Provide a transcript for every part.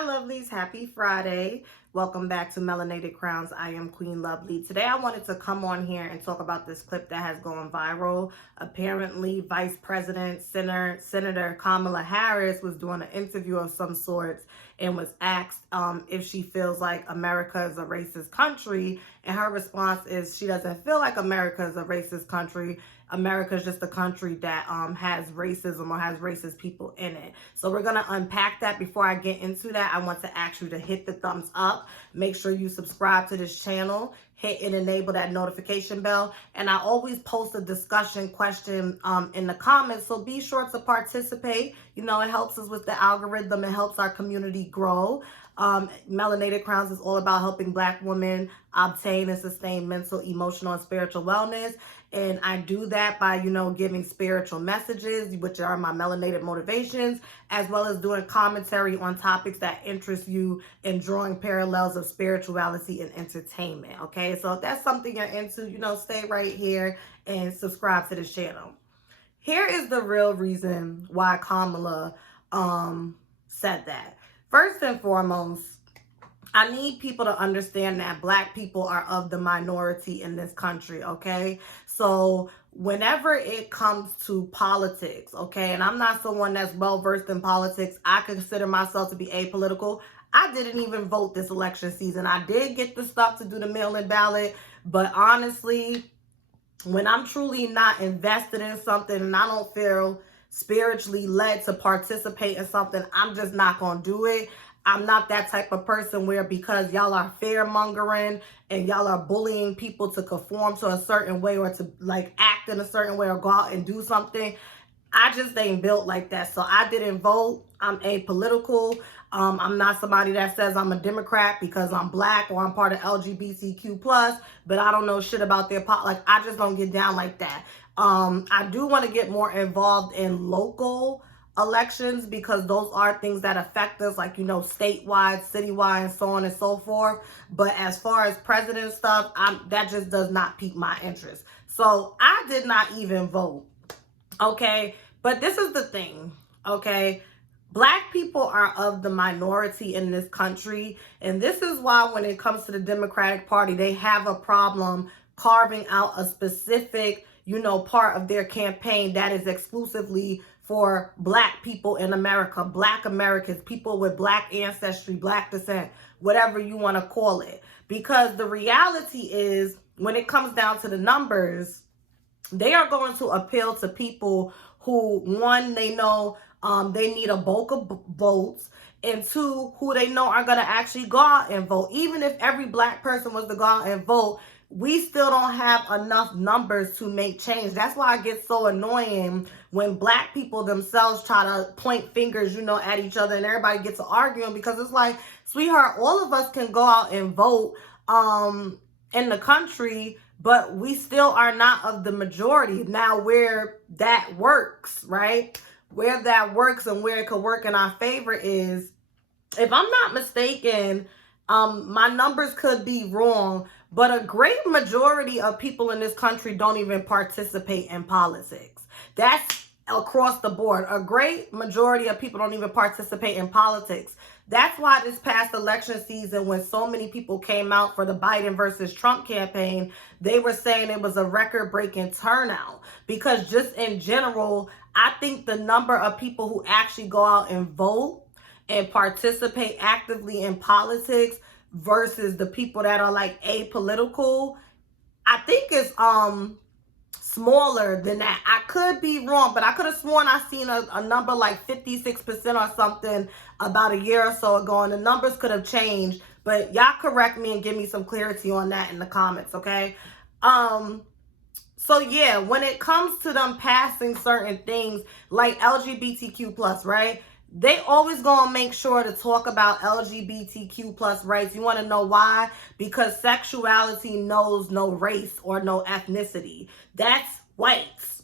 Hi lovelies, happy Friday. Welcome back to Melanated Crowns. I am Queen Lovely. Today I wanted to come on here and talk about this clip that has gone viral. Apparently Vice President Senator Kamala Harris was doing an interview of some sorts and was asked if she feels like America is a racist country. And her response is she doesn't feel like America is a racist country. America is just a country that has racism or has racist people in it. So we're going to unpack that. Before I get into that, I want to ask you to hit the thumbs up. Make sure you subscribe to this channel. Hit and enable that notification bell. And I always post a discussion question in the comments. So be sure to participate. You know, it helps us with the algorithm. It helps our community grow. Melanated Crowns is all about helping Black women obtain and sustain mental, emotional, and spiritual wellness. And I do that by, giving spiritual messages, which are my melanated motivations, as well as doing commentary on topics that interest you and drawing parallels of spirituality and entertainment. Okay, so if that's something you're into, stay right here and subscribe to this channel. Here is the real reason why Kamala said that. First and foremost, I need people to understand that Black people are of the minority in this country, okay? So whenever it comes to politics, okay, and I'm not someone that's well-versed in politics. I consider myself to be apolitical. I didn't even vote this election season. I did get the stuff to do the mail-in ballot, but honestly, when I'm truly not invested in something and I don't feel spiritually led to participate in something, I'm just not going to do it. I'm not that type of person where because y'all are fear-mongering and y'all are bullying people to conform to a certain way or to act in a certain way or go out and do something, I just ain't built like that. So I didn't vote. I'm apolitical. I'm not somebody that says I'm a Democrat because I'm Black or I'm part of LGBTQ+, but I don't know shit about their I just don't get down like that. I do want to get more involved in local elections because those are things that affect us, statewide, citywide, and so on and so forth. But as far as president stuff, that just does not pique my interest. So I did not even vote. Okay, but this is the thing, okay? Black people are of the minority in this country, and this is why when it comes to the Democratic Party, they have a problem carving out a specific, part of their campaign that is exclusively for Black people in America, Black Americans, people with Black ancestry, Black descent, whatever you want to call it. Because the reality is, when it comes down to the numbers, they are going to appeal to people who, one, they know they need a bulk of votes, and two, who they know are going to actually go out and vote. Even if every Black person was to go out and vote, we still don't have enough numbers to make change. That's why I get so annoying when Black people themselves try to point fingers, at each other, and everybody gets to arguing, because it's like, sweetheart, all of us can go out and vote in the country, but we still are not of the majority. Now, where that works, right? Where that works and where it could work in our favor is, if I'm not mistaken, my numbers could be wrong, but a great majority of people in this country don't even participate in politics. That's across the board. A great majority of people don't even participate in politics. That's why this past election season, when so many people came out for the Biden versus Trump campaign, they were saying it was a record-breaking turnout. Because just in general, I think the number of people who actually go out and vote and participate actively in politics versus the people that are apolitical, I think it's smaller than that. I could be wrong, but I could have sworn I seen a number like 56% or something about a year or so ago, and the numbers could have changed, but y'all correct me and give me some clarity on that in the comments, okay? So yeah, when it comes to them passing certain things like LGBTQ+, right? They always gonna make sure to talk about LGBTQ+ rights. You want to know why? Because sexuality knows no race or no ethnicity. That's whites,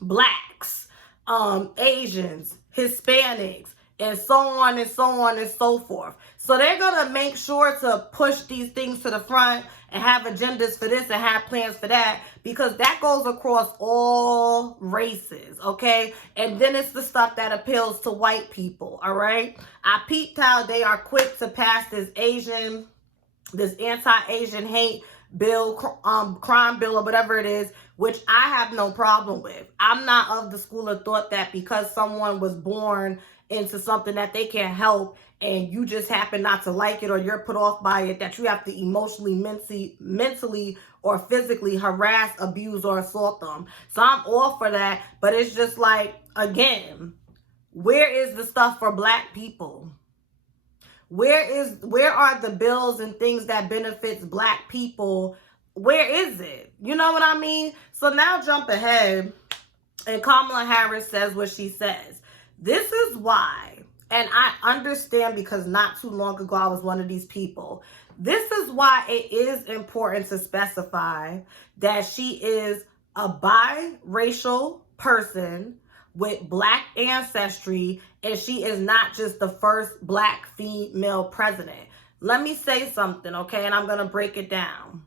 Blacks, Asians, Hispanics, and so on and so on and so forth. So they're going to make sure to push these things to the front and have agendas for this and have plans for that, because that goes across all races, okay? And then it's the stuff that appeals to white people, all right? I peeped how they are quick to pass this anti-Asian hate bill, crime bill, or whatever it is, which I have no problem with. I'm not of the school of thought that because someone was born into something that they can't help and you just happen not to like it or you're put off by it, that you have to emotionally, mentally or physically harass, abuse, or assault them. So I'm all for that, but it's just like, again, where is the stuff for black people? Where are the bills and things that benefits black people? Where is it? You know what I mean? So now jump ahead, and Kamala Harris says what she says. This is why, and I understand because not too long ago I was one of these people. This is why it is important to specify that she is a biracial person with black ancestry, and she is not just the first black female president. Let me say something, okay? And I'm going to break it down.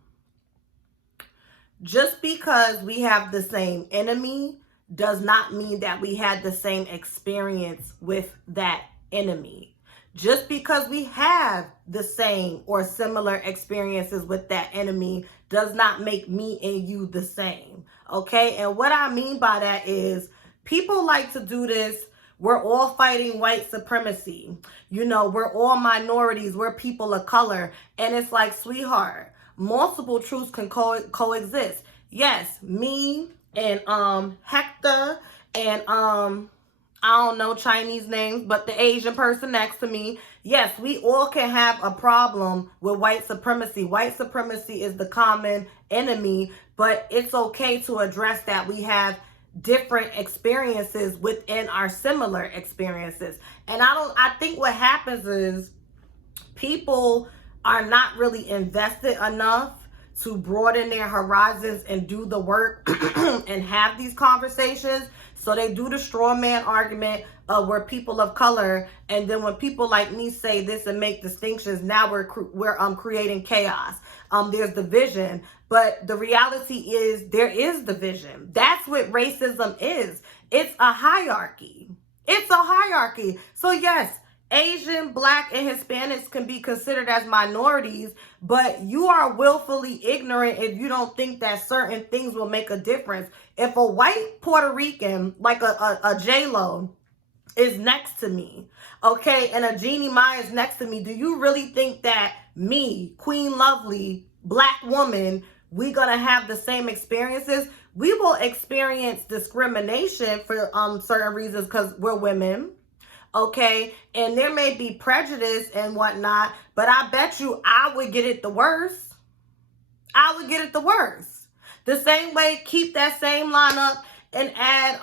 Just because we have the same enemy does not mean that we had the same experience with that enemy. Just because we have the same or similar experiences with that enemy does not make me and you the same, okay? And what I mean by that is, people like to do this. We're all fighting white supremacy. You know, we're all minorities. We're people of color. And it's like, sweetheart, multiple truths can coexist. Yes, me and Hector and I don't know Chinese names, but the Asian person next to me. Yes, we all can have a problem with white supremacy. White supremacy is the common enemy, but it's okay to address that we have different experiences within our similar experiences. And I think what happens is people are not really invested enough to broaden their horizons and do the work and have these conversations. So they do the straw man argument of we're people of color, and then when people like me say this and make distinctions, now we're creating chaos. There's division, but the reality is there is division. That's what racism is. It's a hierarchy. It's a hierarchy. So yes, Asian, Black, and Hispanics can be considered as minorities, but you are willfully ignorant if you don't think that certain things will make a difference. If a white Puerto Rican, like a J-Lo, is next to me, okay, and a Jeannie Mai is next to me, do you really think that me, Queen Lovely, Black woman, we're gonna have the same experiences? We will experience discrimination for certain reasons because we're women, okay, and there may be prejudice and whatnot, but I bet you I would get it the worst. I would get it the worst. The same way, keep that same lineup and add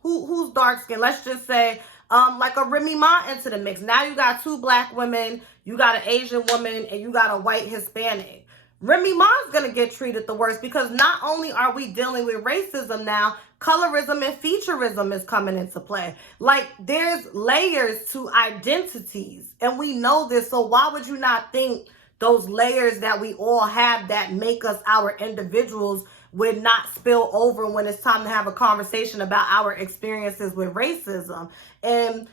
who's dark skinned, let's just say like a Remy Ma into the mix. Now you got two Black women, you got an Asian woman, and you got a white Hispanic. Remy Ma's gonna get treated the worst because not only are we dealing with racism now, colorism and featureism is coming into play. Like, there's layers to identities, and we know this. So why would you not think those layers that we all have that make us our individuals would not spill over when it's time to have a conversation about our experiences with racism? And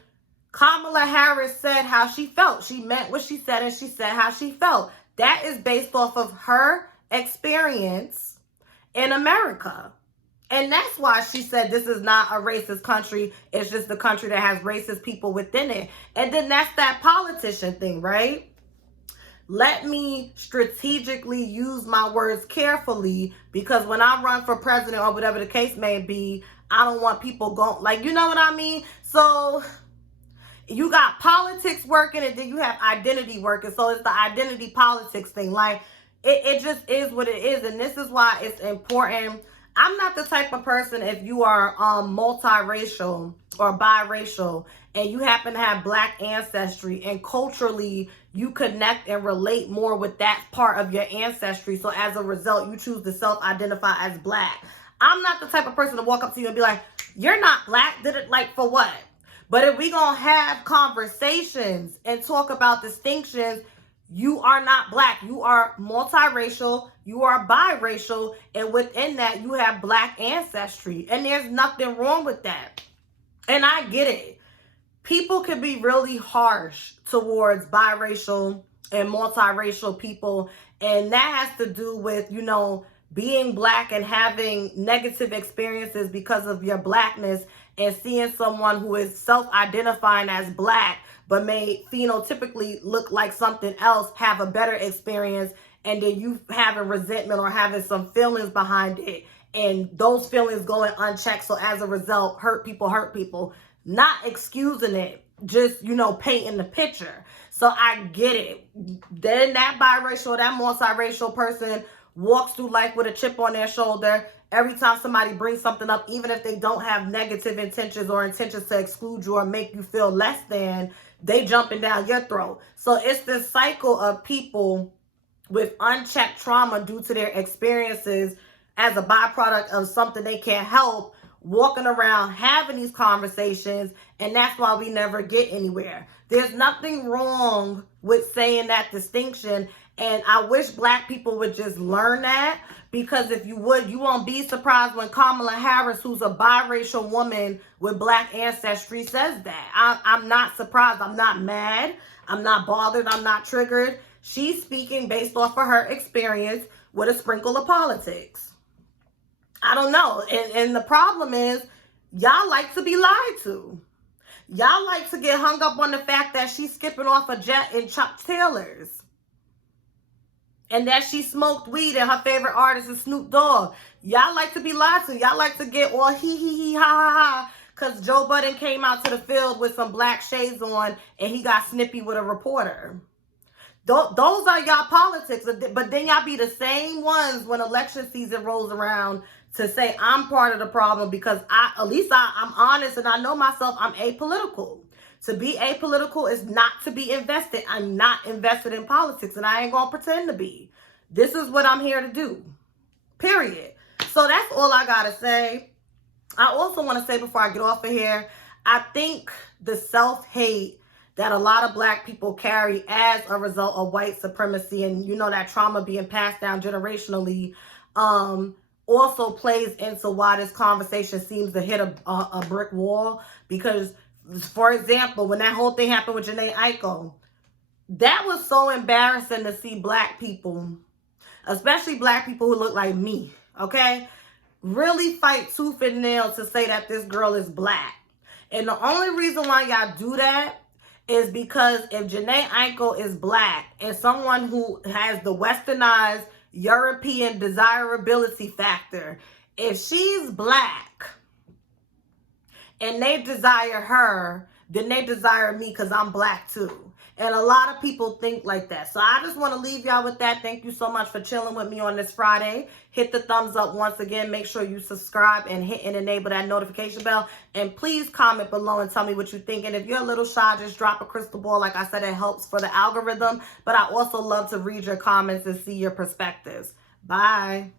Kamala Harris said how she felt. She meant what she said, and she said how she felt. That is based off of her experience in America. And that's why she said this is not a racist country. It's just a country that has racist people within it. And then that's that politician thing, right? Let me strategically use my words carefully, because when I run for president or whatever the case may be, I don't want people going, like, you know what I mean? So you got politics working, and then you have identity working. So it's the identity politics thing. Like, it just is what it is. And this is why it's important. I'm not the type of person, if you are multiracial or biracial and you happen to have Black ancestry and culturally you connect and relate more with that part of your ancestry, so as a result you choose to self-identify as Black, I'm not the type of person to walk up to you and be like, you're not black. Did it like for what? But if we gonna have conversations and talk about distinctions, you are not black. You are multiracial. You are biracial. And within that, you have black ancestry. And there's nothing wrong with that. And I get it. People can be really harsh towards biracial and multiracial people. And that has to do with, you know, being black and having negative experiences because of your blackness, and seeing someone who is self-identifying as black but may phenotypically look like something else have a better experience, and then you having resentment or having some feelings behind it, and those feelings going unchecked. So as a result, hurt people, not excusing it, just, you know, painting the picture. So I get it. Then that biracial, that multiracial person walks through life with a chip on their shoulder. Every time somebody brings something up, even if they don't have negative intentions or intentions to exclude you or make you feel less than, they jumping down your throat. So it's this cycle of people with unchecked trauma due to their experiences as a byproduct of something they can't help, walking around having these conversations, and that's why we never get anywhere. There's nothing wrong with saying that distinction, and I wish black people would just learn that, because if you would, you won't be surprised when Kamala Harris, who's a biracial woman with black ancestry, says that. I'm not surprised. I'm not mad. I'm not bothered. I'm not triggered. She's speaking based off of her experience with a sprinkle of politics. I don't know. And the problem is, y'all like to be lied to. Y'all like to get hung up on the fact that she's skipping off a jet in Chuck Taylor's, and that she smoked weed and her favorite artist is Snoop Dogg. Y'all like to be lied to. Y'all like to get all hee ha ha ha because Joe Budden came out to the field with some black shades on and he got snippy with a reporter. Those are y'all politics. But then y'all be the same ones when election season rolls around to say I'm part of the problem, because I'm honest and I know myself. I'm apolitical. To be apolitical is not to be invested. I'm not invested in politics, and I ain't gonna pretend to be. This is what I'm here to do, period. So that's all I gotta say. I also want to say before I get off of here, I think the self-hate that a lot of black people carry as a result of white supremacy and, you know, that trauma being passed down generationally, also plays into why this conversation seems to hit a brick wall. Because, for example, when that whole thing happened with Jhené Aiko, that was so embarrassing to see black people, especially black people who look like me, okay, really fight tooth and nail to say that this girl is black. And the only reason why y'all do that is because if Jhené Aiko is black and someone who has the westernized European desirability factor, if she's black and they desire her, then they desire me because I'm black too. And a lot of people think like that. So I just want to leave y'all with that. Thank you so much for chilling with me on this Friday. Hit the thumbs up once again. Make sure you subscribe and hit and enable that notification bell. And please comment below and tell me what you think. And if you're a little shy, just drop a crystal ball. Like I said, it helps for the algorithm. But I also love to read your comments and see your perspectives. Bye.